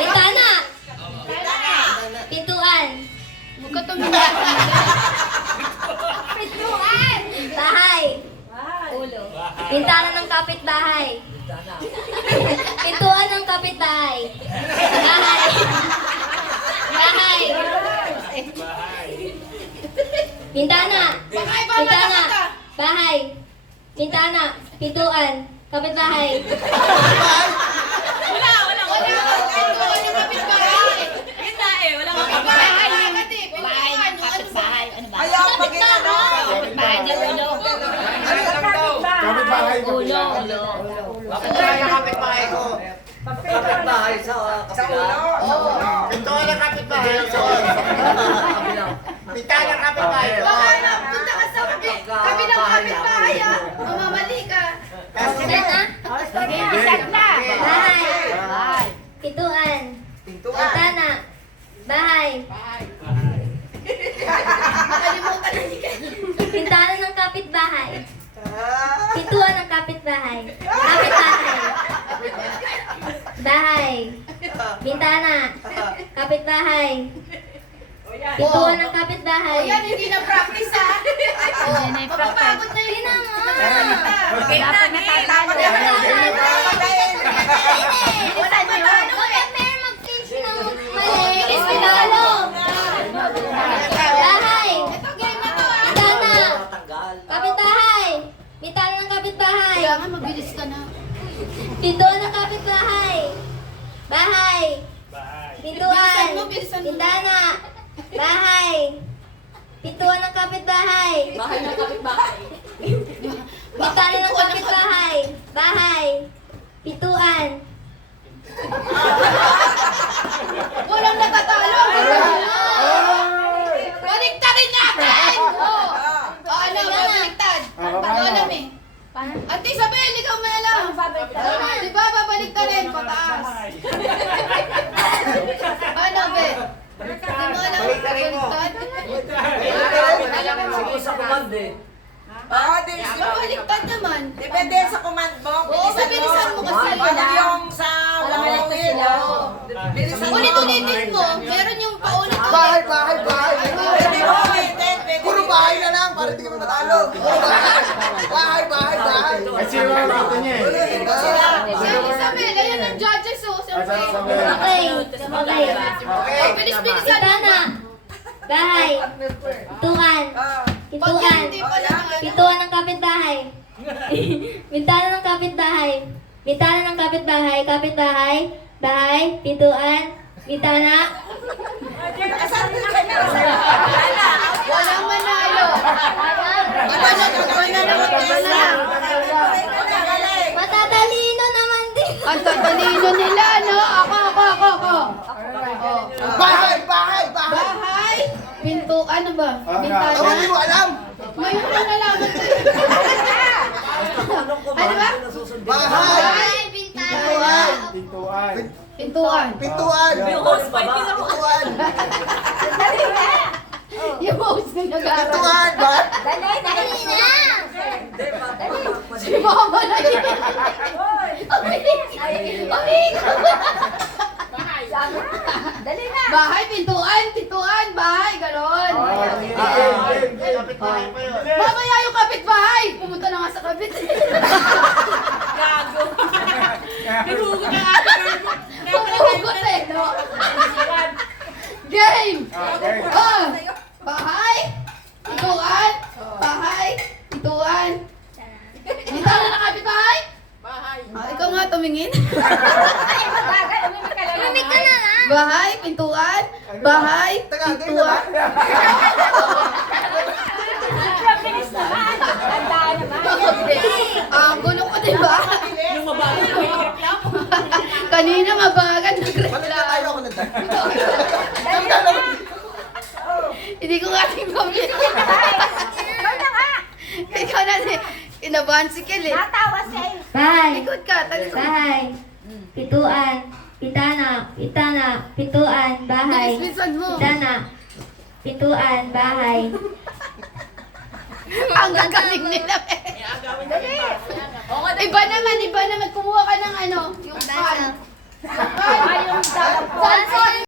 Bintana. Pintuan. Huwag ka tumingin. Pintuan. Bahay. Ulo. Bintana ng kapitbahay. Pintuan ng kapitbahay. Bahay. Bahay. Bintana. Bintana. Bahay. Bintana. Pintuan. Kapitbahay. Wala pintuan yung kapitbahay. Yun na eh, wala kapitbahay. Bahay ng kapitbahay. Ano ba? Ayaw maging ano. Kapitbahay ng ulo. Kapitbahay ko. Ulo. Kapitbahay ng kapitbahay ko. Kapitbahay sa Sa ulo. Ito ang kapitbahay sa kabila. Pitay ng kapitbahay ko. Punta ka sa kabilang kapitbahay ah. Mamamali ka. Bintana. Bahay. Pintuan. Bintana. Bahay. Nakalimutan na ni Ken. Bintana ng kapitbahay. Pintuan ng kapitbahay. Kapitbahay. Bahay. Bintana. Kapitbahay. Pintuan ng kapitbahay. O yan, hindi na practice ha. Mapapagod na yun. Tingnan mo. Dapat natatalo. Wala na. Bakit meron mag-change ng mali? Espitalo. Bahay. Ito game na to ha. Bintana. Kapitbahay. Bintana ng kapitbahay. Kaya nga mabilis ka na. Pintuan ng kapitbahay. Bahay. Pintuan. Bilisan mo, bilisan mo. Bintana. Bahay. Pintuan ng kapitbahay. Bahay ng kapitbahay. Bintana ng kapitbahay. Bahay. Pintuan. Walang natatalo. Baliktarin natin! Oh. Ano, babaliktad. Alam eh. Ate Isabel, ikaw may alam. Di ba babaliktarin? Pataas. Ano, be? Di mo alam babaliktad? Alam mo sa command eh. Babaliktad naman. Depende sa command mo. Oo, bilisan mo kasi. Ano yung sa ulawin? Ulit-ulitin mo. Meron yung paulit-ulit. Bahay, bahay, bahay. Pwede mo ulitin. Puro bahay na lang para hindi kami matalo. Puro bahay. Bahay, bahay, bahay. Kasi yung dito niya eh. Ulitin mo sila. Si Isabel, ayan ang judges oh. Siyempre. Okay. Okay. Oh, bilis-bilisan mo. Bintana. Bahay. Pintuan. Pag Pintuan. hindi pa lang. Pintuan ng kapitbahay. Bintana ng kapitbahay. Bintana ng kapitbahay. Kapitbahay. Bahay. Pintuan. Bintana. Walang manalo. Matatalino naman din. Ang tatalino nila, no? Ako. Bahay, bahay, bahay. Bahay. Pinto, ano ba? Ako hindi Bintana. mo alam. Ngayon ko nalaman ko. Ano ba? Bahay. Bahay. Bintana. Pintuan. Pintuan. Pintuan. Pintuan. Yung host na nag-aaral. Pintuan. Bahay. Dali na. Si Mama na yun. Bahay, pintuan, bahay, ganon. Mamaya yung kapitbahay. Pumunta na nga sa kapit. Gago. Pinugot na nga. Pumugot eh, no? Game! Bahay, pintuan, bahay, pintuan. Bintana na kapitbahay? Bahay. Ikaw nga tumingin. Lumig ka na lang. Bahay, pintuan, bahay, pintuan. Ang gulo ko, diba? Yung mabagal nagreklamo. Kanina mabagal nagreklamo. Ako na tayo. Hindi ko nga tingnan. Ikaw na si kinabahan si Kel eh. Bahay. Ikot ka, talikod. Bahay. Pintuan. Bintana. Pintuan. Bahay. Bilis-bilisan mo. Bintana. Pintuan. Bahay. Ang gagaling nila eh. Iba naman, kumuha ka ng ano, yung Basa. can.